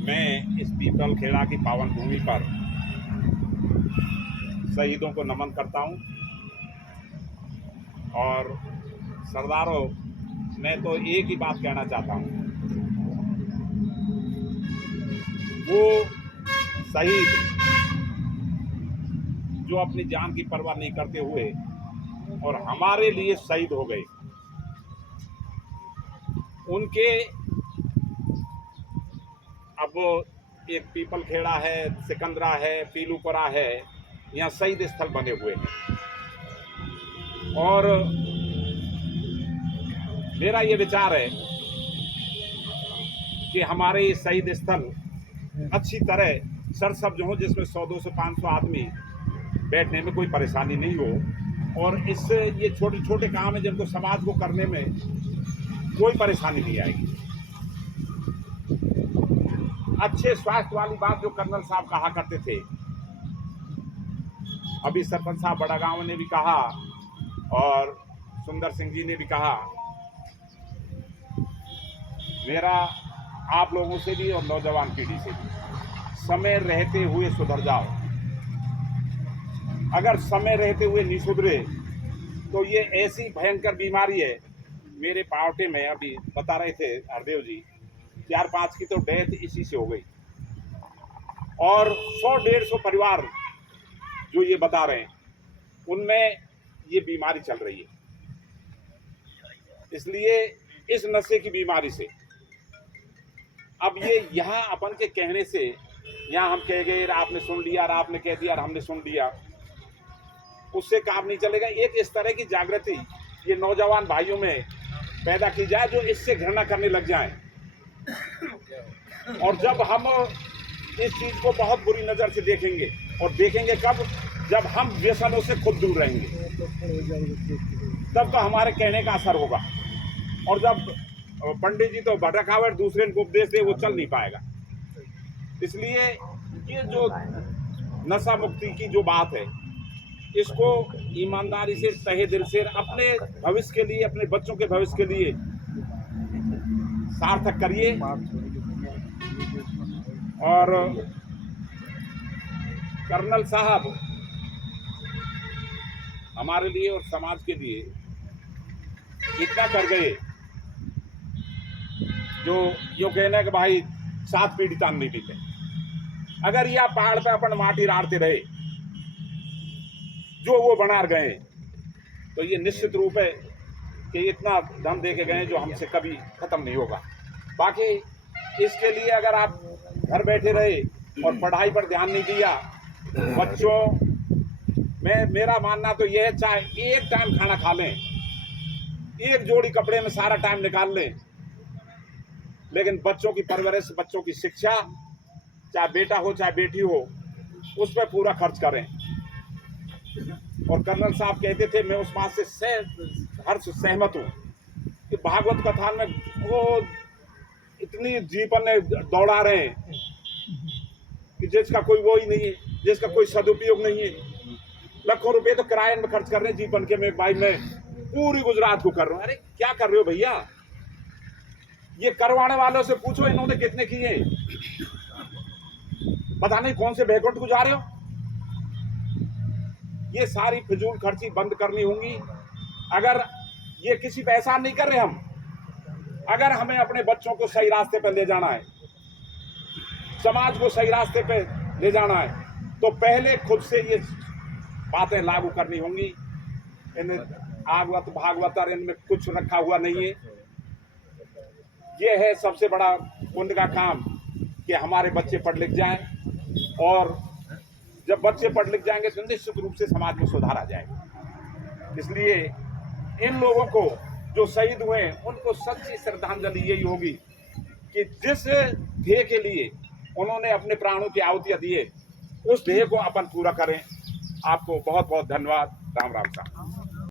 मैं इस पीपल खेड़ा की पावन भूमि पर शहीदों को नमन करता हूं और सरदारों, मैं तो एक ही बात कहना चाहता हूं, वो शहीद जो अपनी जान की परवाह नहीं करते हुए और हमारे लिए शहीद हो गए, उनके अब एक पीपल खेड़ा है, सिकंदरा है, पीलूपुरा है, यहाँ शहीद स्थल बने हुए हैं। और मेरा ये विचार है कि हमारे ये शहीद स्थल अच्छी तरह सरसब्ज हो, जिसमें 100, 200, 500 आदमी बैठने में कोई परेशानी नहीं हो, और इससे ये छोटे छोटे काम है जिनको समाज को करने में कोई परेशानी नहीं आएगी। अच्छे स्वास्थ्य वाली बात जो कर्नल साहब कहा करते थे, अभी सरपंच साहब बड़ा गांव ने भी कहा और सुंदर सिंह जी ने भी कहा, मेरा आप लोगों से भी और नौजवान पीढ़ी से भी, समय रहते हुए सुधर जाओ। अगर समय रहते हुए नहीं सुधरे तो ये ऐसी भयंकर बीमारी है। मेरे पावटे में अभी बता रहे थे हरदेव जी, 4-5 की तो डेथ इसी से हो गई, और 100-150 परिवार जो ये बता रहे हैं उनमें ये बीमारी चल रही है। इसलिए इस नशे की बीमारी से अब ये यहाँ अपन के कहने से, यहाँ हम कह गए, आपने सुन लिया, और आपने कह दिया और हमने सुन लिया, उससे काम नहीं चलेगा। एक इस तरह की जागृति ये नौजवान भाइयों में पैदा की जाए जो इससे घृणा करने लग जाएं, और जब हम इस चीज को बहुत बुरी नजर से देखेंगे, और देखेंगे कब, जब हम व्यसनों से खुद दूर रहेंगे, तब तो हमारे कहने का असर होगा। और जब पंडित जी तो भटकावट दूसरे को उपदेश दे, वो चल नहीं पाएगा। इसलिए ये जो नशा मुक्ति की जो बात है, इसको ईमानदारी से, तहे दिल से, अपने भविष्य के लिए, अपने बच्चों के भविष्य के लिए सार्थक करिए। और कर्नल साहब हमारे लिए और समाज के लिए इतना कर गए, जो यो कहना है कि भाई 7 पीढ़ी तान नहीं पीते। अगर यह पहाड़ पे अपन माटी राड़ते रहे जो वो बना गए, तो ये निश्चित रूप है कि इतना धन दे के गए जो हमसे कभी खत्म नहीं होगा। बाकी इसके लिए अगर आप घर बैठे रहे और पढ़ाई पर ध्यान नहीं दिया, बच्चों में मेरा मानना तो यह है, चाहे एक टाइम खाना खा लें, एक जोड़ी कपड़े में सारा टाइम निकाल लें, लेकिन बच्चों की परवरिश, बच्चों की शिक्षा, चाहे बेटा हो चाहे बेटी हो, उस पर पूरा खर्च करें। और कर्नल साहब कहते थे, मैं उस बात से हर्ष सहमत हूँ कि भागवत कथा में वो इतनी जीवन दौड़ा रहे हैं कि जिसका कोई वो ही नहीं है, जिसका कोई सदुपयोग नहीं है। लाखों रुपए तो किराए में खर्च कर रहे हैं जीवन के में, भाई मैं पूरी गुजरात को कर रहा हूँ। अरे क्या कर रहे हो भैया, ये करवाने वालों से पूछो इन्होंने कितने किए, पता नहीं कौन से बैकुंठ को जा रहे हो। ये सारी फिजूल खर्ची बंद करनी होंगी। अगर ये किसी पे एहसान नहीं कर रहे हम, अगर हमें अपने बच्चों को सही रास्ते पर ले जाना है, समाज को सही रास्ते पे ले जाना है, तो पहले खुद से ये बातें लागू करनी होंगी। इनमें आगवत भागवत और इनमें कुछ रखा हुआ नहीं है। ये है सबसे बड़ा पुण्य का काम कि हमारे बच्चे पढ़ लिख जाएं, और जब बच्चे पढ़ लिख जाएंगे तो निश्चित रूप से समाज में सुधार आ जाएगा। इसलिए इन लोगों को जो शहीद हुए उनको सच्ची श्रद्धांजलि यही होगी कि जिस ध्येय के लिए उन्होंने अपने प्राणों की आहुतियां दिए, उस ध्येय को अपन पूरा करें। आपको बहुत बहुत धन्यवाद। राम राम साहब।